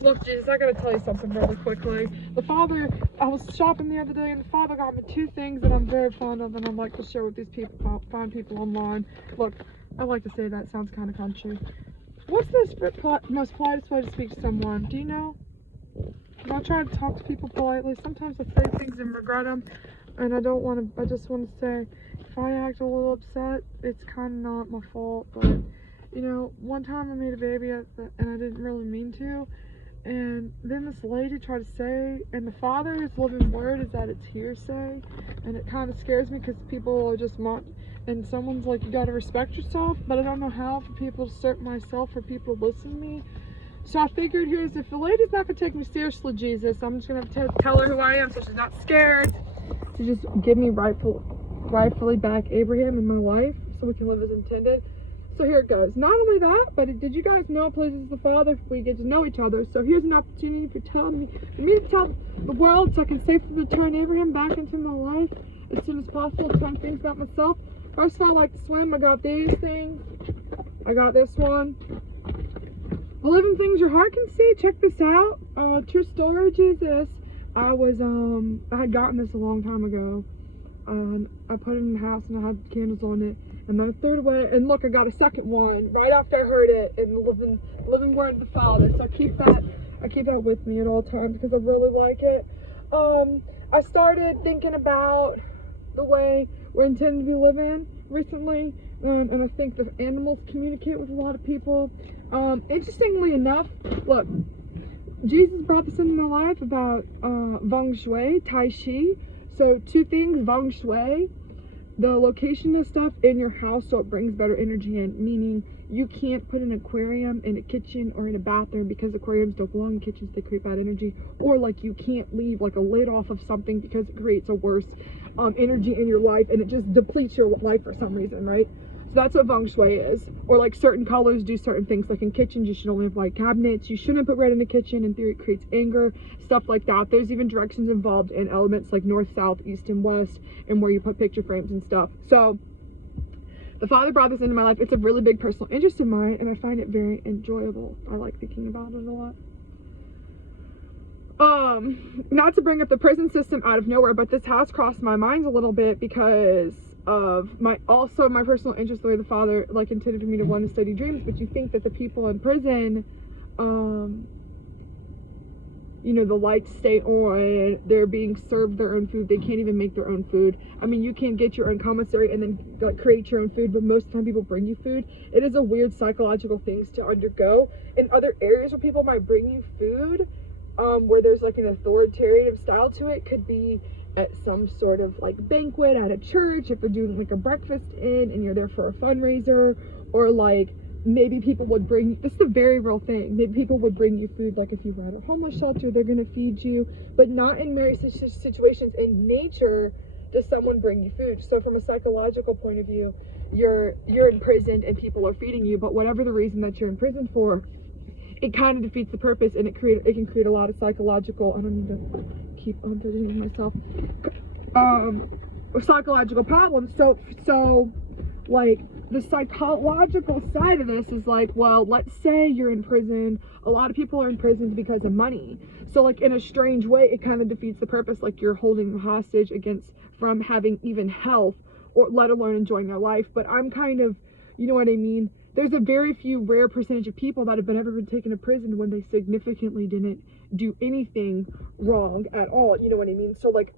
Look, Jesus, I gotta tell you something really quickly. I was shopping the other day, and the Father got me 2 things that I'm very fond of, and I'd like to share with these people, find people online. Look, I like to say that, it sounds kind of country. What's the most politest way to speak to someone? Do you know? I try to talk to people politely. Sometimes I say things and regret them, and I just want to say, if I act a little upset, it's kind of not my fault, but, you know, one time I made a baby, and I didn't really mean to, and then this lady tried to say, and the Father's living word is that it's hearsay, and it kind of scares me because people are just and someone's like, you gotta respect yourself, but I don't know how for people to assert myself, for people to listen to me. So I figured, if the lady's not gonna take me seriously, Jesus, I'm just gonna have to tell her who I am so she's not scared to just give me rightfully back Abraham in my life so we can live as intended. So here it goes. Not only that, but did you guys know it pleases the Father if we get to know each other? So here's an opportunity for me to tell the world so I can safely return Abraham back into my life as soon as possible. 10 things about myself. First of all, I like to swim. I got these things. I got this one. 11 things your heart can see. Check this out. True story, Jesus. I had gotten this a long time ago. I put it in the house and I had candles on it. And then I threw it away. And look, I got a second one right after I heard it in the living word of the Father. So I keep that with me at all times because I really like it. I started thinking about the way we're intended to be living recently. And I think the animals communicate with a lot of people. Interestingly enough, look, Jesus brought this into my life about Feng Shui, Tai Chi. So 2 things, Feng Shui, the location of stuff in your house so it brings better energy in, meaning you can't put an aquarium in a kitchen or in a bathroom because aquariums don't belong in kitchens, they create bad energy. Or like you can't leave like a lid off of something because it creates a worse energy in your life and it just depletes your life for some reason, right? So that's what Feng Shui is. Or like certain colors do certain things. Like in kitchens, you should only have white cabinets. You shouldn't put red in a kitchen. In theory, it creates anger, stuff like that. There's even directions involved in elements like north, south, east, and west, and where you put picture frames and stuff. So the Father brought this into my life. It's a really big personal interest of mine, and I find it very enjoyable. I like thinking about it a lot. Not to bring up the prison system out of nowhere, but this has crossed my mind a little bit because of my personal interest, the way the Father like intended for me to want to study dreams. But you think that the people in prison, you know, the lights stay on, they're being served their own food, they can't even make their own food. I mean, you can get your own commissary and then like, create your own food, but most of the time people bring you food. It is a weird psychological things to undergo. In other areas where people might bring you food, where there's like an authoritative style to it, could be at some sort of like banquet at a church, if you're doing like a breakfast and you're there for a fundraiser, or like maybe people would bring, this is a very real thing, maybe people would bring you food, like if you were at a homeless shelter, they're gonna feed you, but not in many situations in nature does someone bring you food. So from a psychological point of view, you're imprisoned and people are feeding you, but whatever the reason that you're in prison for, it kind of defeats the purpose, and it can create a lot of psychological, I don't need to keep on touching myself, psychological problems. So like the psychological side of this is like, well, let's say you're in prison. A lot of people are in prison because of money. So like in a strange way, it kind of defeats the purpose. Like you're holding them hostage from having even health, or let alone enjoying their life. But I'm kind of, you know what I mean? There's a very few rare percentage of people that have ever been taken to prison when they significantly didn't do anything wrong at all. You know what I mean? So like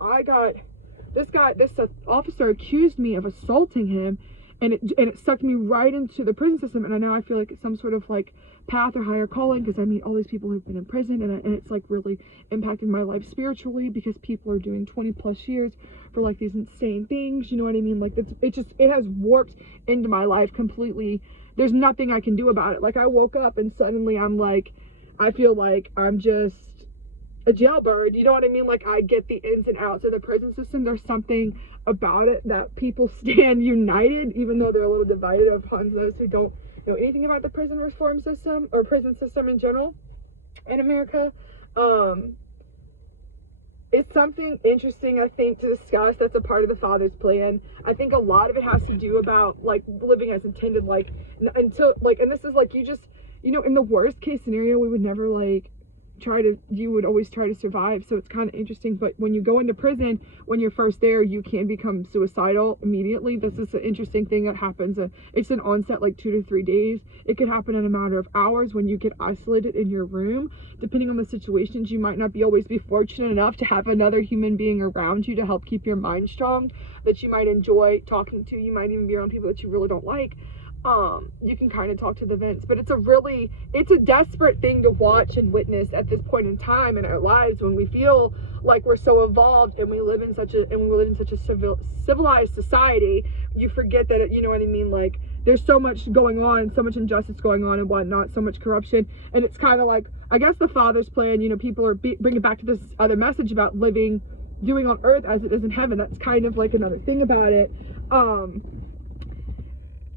this officer accused me of assaulting him, and it sucked me right into the prison system. And now I feel like it's some sort of like path or higher calling, because I meet all these people who've been in prison, and it's like really impacting my life spiritually, because people are doing 20 plus years for like these insane things. You know what I mean? Like it has warped into my life completely. There's nothing I can do about it. Like I woke up and suddenly I'm like, I feel like I'm just a jailbird. You know what I mean? Like I get the ins and outs of the prison system. There's something about it that people stand united, even though they're a little divided upon those who don't know anything about the prison reform system or prison system in general in America. It's something interesting, I think, to discuss. That's a part of the Father's plan. I think a lot of it has to do about like living as intended, like until like, and this is like, you know, in the worst case scenario, we would never like you would always try to survive. So it's kind of interesting. But when you go into prison, when you're first there, you can become suicidal immediately. This is an interesting thing that happens. It's an onset like 2 to 3 days. It could happen in a matter of hours when you get isolated in your room. Depending on the situations, you might not always be fortunate enough to have another human being around you to help keep your mind strong, that you might enjoy talking to. You might even be around people that you really don't like. You can kind of talk to the vents, but it's a desperate thing to watch and witness at this point in time in our lives, when we feel like we're so evolved and we live in such a civilized society. You forget that, you know what I mean? Like, there's so much going on, so much injustice going on and whatnot, so much corruption. And it's kind of like, I guess the Father's plan, you know, people are bringing back to this other message about doing on earth as it is in heaven. That's kind of like another thing about it.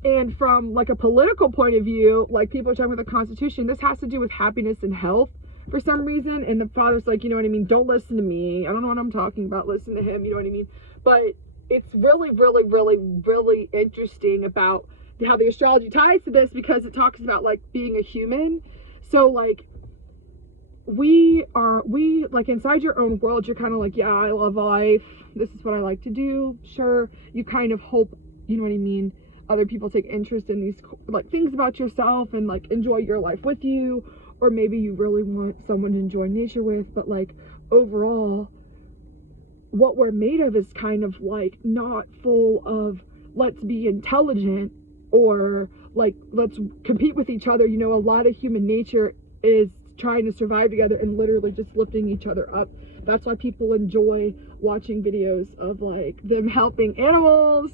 And from like a political point of view, like people are talking about the Constitution, this has to do with happiness and health for some reason. And the Father's like, you know what I mean? Don't listen to me. I don't know what I'm talking about. Listen to him. You know what I mean? But it's really, really, really, really interesting about how the astrology ties to this, because it talks about like being a human. So like we like inside your own world, you're kind of like, yeah, I love life. This is what I like to do. Sure. You kind of hope, you know what I mean, other people take interest in these like things about yourself and like enjoy your life with you, or maybe you really want someone to enjoy nature with. But like overall, what we're made of is kind of like not full of let's be intelligent or like let's compete with each other. You know, a lot of human nature is trying to survive together and literally just lifting each other up. That's why people enjoy watching videos of like them helping animals,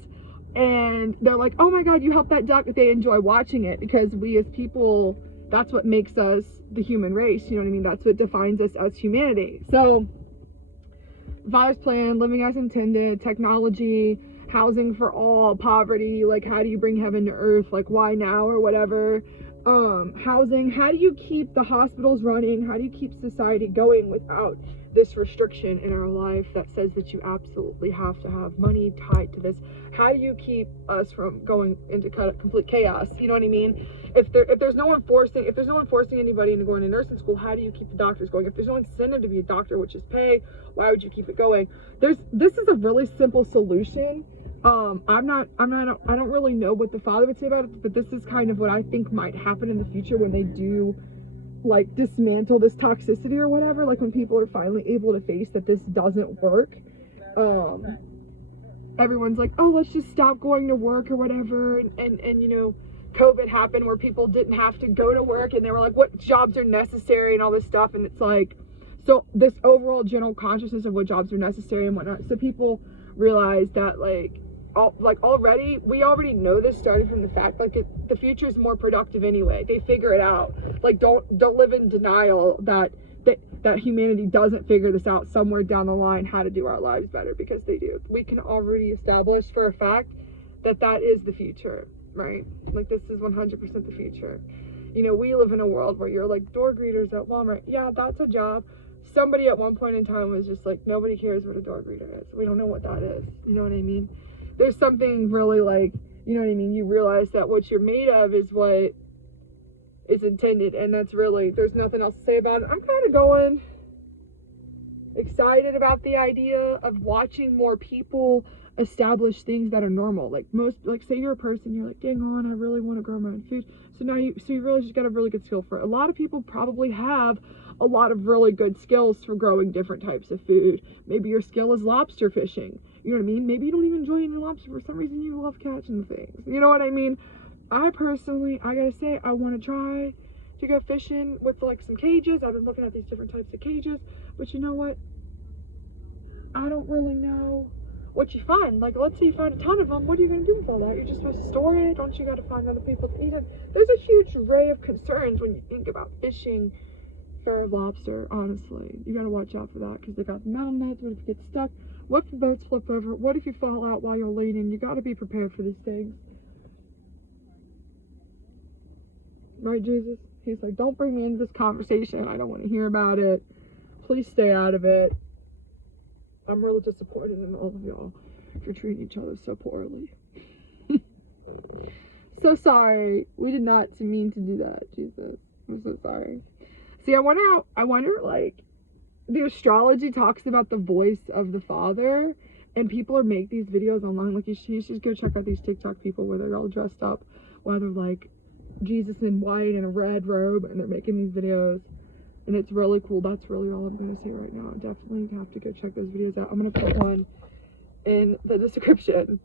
and they're like, oh my god, you helped that duck. They enjoy watching it, because we as people, that's what makes us the human race. You know what I mean? That's what defines us as humanity. So Father's plan, living as intended, technology, housing for all, poverty, like how do you bring heaven to earth, like why now or whatever. Housing, how do you keep the hospitals running, how do you keep society going without this restriction in our life that says that you absolutely have to have money tied to this? How do you keep us from going into complete chaos? You know what I mean? If there's no one forcing anybody into going to nursing school, how do you keep the doctors going? If there's no incentive to be a doctor, which is pay, why would you keep it going? This is a really simple solution. I don't really know what the Father would say about it, but this is kind of what I think might happen in the future when they do like dismantle this toxicity or whatever, like when people are finally able to face that this doesn't work. Everyone's like, oh, let's just stop going to work or whatever, and you know, COVID happened where people didn't have to go to work, and they were like, what jobs are necessary and all this stuff. And it's like, so this overall general consciousness of what jobs are necessary and whatnot, so people realize that we already know this, starting from the fact like the future is more productive anyway. They figure it out. Like don't live in denial that humanity doesn't figure this out somewhere down the line, how to do our lives better, because they do. We can already establish for a fact that is the future, right? Like this is 100% the future. You know, we live in a world where you're like door greeters at Walmart. Yeah, that's a job. Somebody at one point in time was just like, nobody cares what a door greeter is. We don't know what that is. You know what I mean? There's something really like, you know what I mean? You realize that what you're made of is what is intended, and that's really, there's nothing else to say about it. I'm kind of going excited about the idea of watching more people establish things that are normal. Like say you're a person, you're like, dang on, I really want to grow my own food. So you really just got a really good skill for it. A lot of people probably have a lot of really good skills for growing different types of food. Maybe your skill is lobster fishing. You know what I mean? Maybe you don't even enjoy eating lobster. For some reason, you love catching things. You know what I mean? I personally, I gotta say, I want to try to go fishing with like some cages. I've been looking at these different types of cages, but you know what? I don't really know what you find. Like, let's say you find a ton of them. What are you gonna do with all that? You're just supposed to store it? Don't you gotta find other people to eat it? There's a huge array of concerns when you think about fishing for lobster, honestly. You gotta watch out for that, because they got metal nets. What if you get stuck? What if the boats flip over? What if you fall out while you're leaning? You gotta be prepared for these things. Right, Jesus? He's like, don't bring me into this conversation. I don't want to hear about it. Please stay out of it. I'm really disappointed in all of y'all for treating each other so poorly. So sorry. We did not mean to do that, Jesus. I'm so sorry. See, I wonder, like, the astrology talks about the voice of the Father, and people are make these videos online. Like, you should go check out these TikTok people where they're all dressed up, where they're like Jesus in white and a red robe, and they're making these videos, and it's really cool. That's really all I'm gonna say right now. Definitely have to go check those videos out. I'm gonna put one in the description.